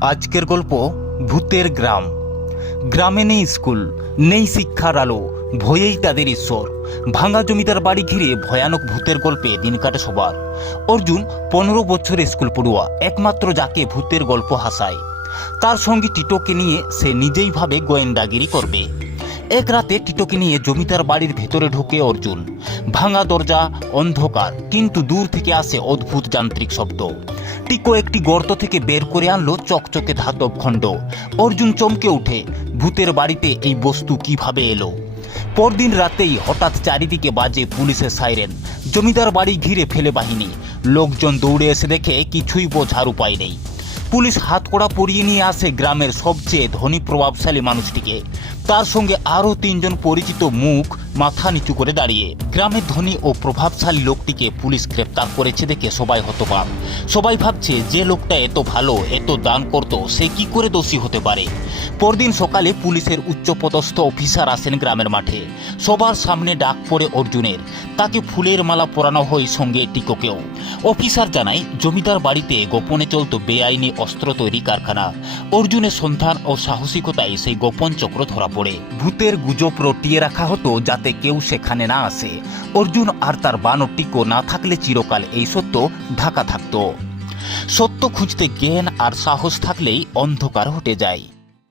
আজকের গল্প ভূতের গ্রাম। গ্রামে নেই স্কুল, নেই শিক্ষার আলো, ভয়েই তাদের ঈশ্বর। ভাঙা জমিদার বাড়ি ঘিরে ভয়ানক ভূতের গল্পে দিন কাটে সবার। অর্জুন পনেরো বছর স্কুল পড়ুয়া, একমাত্র যাকে ভূতের গল্প হাসায়। তার সঙ্গে টিটোকে নিয়ে সে নিজেই ভাবে গোয়েন্দাগিরি করবে। এক রাতে টিটোকে নিয়ে জমিদার বাড়ির ভেতরে ঢুকে অর্জুন। ভাঙা দরজা, অন্ধকার, কিন্তু দূর থেকে আসে অদ্ভুত যান্ত্রিক শব্দ। টিকো একটি গর্ত থেকে বের করে আনলো চকচকে ধাতব খণ্ড। অর্জুন চমকে উঠে, ভূতের বাড়িতে এই বস্তু কীভাবে এলো? পরদিন রাতেই হঠাৎ চারিদিকে বাজে পুলিশের সাইরেন। জমিদার বাড়ি ঘিরে ফেলে বাহিনী। লোকজন দৌড়ে এসে দেখে কিছুই বোঝার উপায় নেই। পুলিশ হাতকড়া পরিয়ে নিয়ে আসে গ্রামের সবচেয়ে ধনী প্রভাবশালী মানুষটিকে। তার সঙ্গে আরও তিনজন পরিচিত মুখ মাথা নিচু করে দাঁড়িয়ে। গ্রামের ধনী ও প্রভাবশালী লোকটিকে পুলিশ গ্রেপ্তার করেছে দেখে সবাই হতবাক। সবাই ভাবছে, যে লোকটা এত ভালো, এত দান করত, সে কি করে দোষী হতে পারে? পরদিন সকালে পুলিশের উচ্চপদস্থ অফিসার আসেন গ্রামের মাঠে। সবার সামনে ডাক পড়ে অর্জুনের। তাকে ফুলের মালা পরানো হয় সঙ্গে টিকোকেও। অফিসার জানায়, জমিদার বাড়িতে গোপনে চলত বেআইনি অস্ত্র তৈরি কারখানা। অর্জুনের সন্ধান ও সাহসিকতায় সেই গোপন চক্র ধরা পড়ে। ভূতের গুজব রটিয়ে রাখা হতো যাতে কেউ সেখানে না আসে। অর্জুন আর তার বানরটিকো না থাকলে চিরকাল এই সত্য ঢাকা থাকত। সত্য খুঁজতে জ্ঞান আর সাহস থাকলেই অন্ধকার হটে যায়।